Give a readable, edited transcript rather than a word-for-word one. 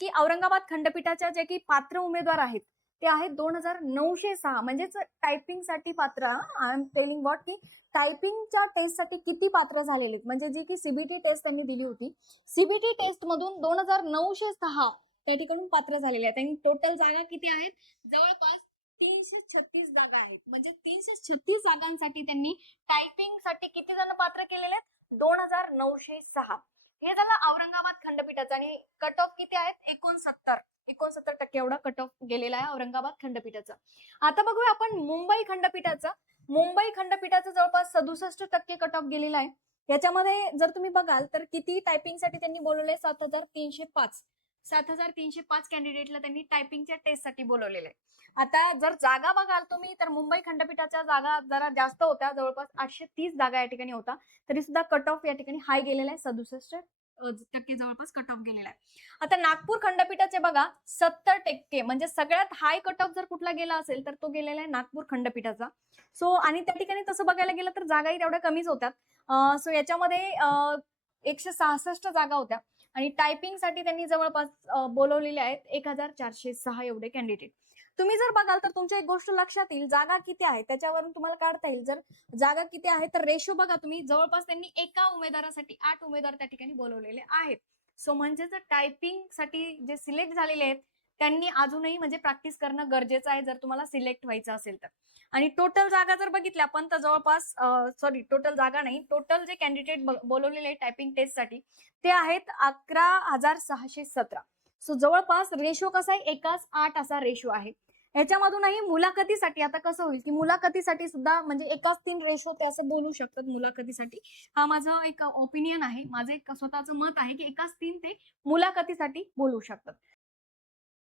की औरंगाबाद खंडपीठाच्या जे की पात्र उमेदवार आहेत, ते आहेत 2906 म्हणजेच टायपिंगसाठी पात्र आय एम टेलिंग व्हॉट की टायपिंगच्या टेस्टसाठी किती पात्र झालेले आहेत. म्हणजे जी की सीबीटी टेस्ट त्यांनी दिली होती. सीबीटी टेस्टमधून 2906 त्या ठिकाणून पात्र झालेले आहेत आणि टोटल जागा किती आहेत? जवळपास 336 जागा आहेत. म्हणजे 336 जागांसाठी त्यांनी टायपिंगसाठी किती जण पात्र केलेले आहेत? 2906. हे झालं औरंगाबाद खंडपीठाचं आणि कट ऑफ किती आहेत? 69% एवढा कट ऑफ गेलेला आहे औरंगाबाद खंडपीठाचा. आता बघूया आपण मुंबई खंडपीठाचा. मुंबई खंडपीठाचा जवळपास 67% कट ऑफ गेलेला आहे. याच्यामध्ये जर तुम्ही बघाल तर किती टायपिंगसाठी त्यांनी बोलवले? 7305. 7305 कॅन्डिडेटला त्यांनी टायपिंगच्या टेस्टसाठी बोलवलेले आहे. आता जर जागा बघाल तुम्ही तर मुंबई खंडपीठाच्या जागा जरा जास्त होत्या, जवळपास 830 जागा या ठिकाणी होता. तरी सुद्धा कट ऑफ या ठिकाणी हाय गेलेला आहे, 67% जवळपास कट ऑफ गेलेला आहे. आता नागपूर खंडपीठाचे बघा 70% म्हणजे सगळ्यात हाय कट ऑफ जर कुठला गेला असेल तर तो गेलेला आहे नागपूर खंडपीठाचा. सो आणि त्या ठिकाणी तसं बघायला गेलं तर जागाही तेवढ्या कमीच होत्या. सो याच्यामध्ये 166 जागा होत्या आणि टायपिंगसाठी त्यांनी जवळपास बोलवलेले आहेत 1406 एवढे कॅन्डिडेट. तुम्ही जर बघाल तर तुमच्या एक गोष्ट लक्षात येईल, जागा किती आहे त्याच्यावरून तुम्हाला काढता येईल. जर जागा किती आहे तर रेशो बघा तुम्ही, जवळपास त्यांनी एका उमेदवारासाठी 8 उमेदवार त्या ठिकाणी बोलवलेले आहेत. सो म्हणजे जर टायपिंगसाठी जे सिलेक्ट झालेले आहेत त्यांनी अजूनही म्हणजे प्रॅक्टिस करणं गरजेचं आहे जर तुम्हाला सिलेक्ट व्हायचं असेल तर. आणि टोटल जागा जर बघितल्या आपण तर जवळपास टोटल जागा नाही, टोटल जे कॅन्डिडेट बोलवलेले आहेत टायपिंग टेस्टसाठी ते आहेत 11,617. सो जवळपास रेशो कसा आहे? 1:8 असा रेशो आहे. ह्याच्यामधूनही मुलाखतीसाठी आता कसं होईल की मुलाखतीसाठी सुद्धा म्हणजे 1:3 रेशो ते असं बोलू शकतात मुलाखतीसाठी. हा माझं एक ओपिनियन आहे, माझं एक स्वतःचं मत आहे की 1:3 ते मुलाखतीसाठी बोलू शकतात.